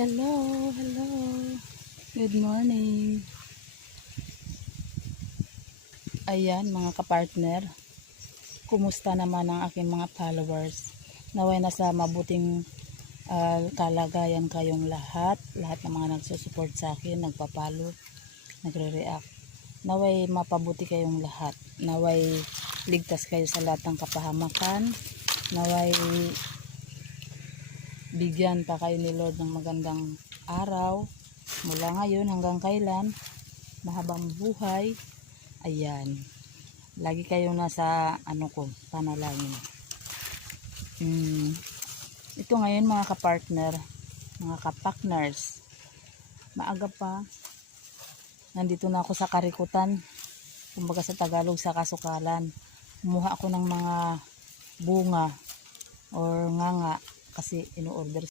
Hello, hello. Good morning. Ayan mga kapartner. Kumusta naman ang aking mga followers? Naway nasa mabuting kalagayan kayong lahat. Lahat ng mga nagsusupport sa akin, nagpapalo, nagre-react. Naway mapabuti kayong lahat. Naway ligtas kayo sa lahat ng kapahamakan. Naway bigyan pa kayo ni Lord ng magandang araw mula ngayon hanggang kailan, mahabang buhay. Ayan, lagi kayong nasa panalangin. Ito ngayon mga kapartner, mga kapakners, maaga pa, nandito na ako sa karikutan, kumbaga sa Tagalog sa kasukalan. Kumuha ako ng mga bunga or nganga kasi ino-order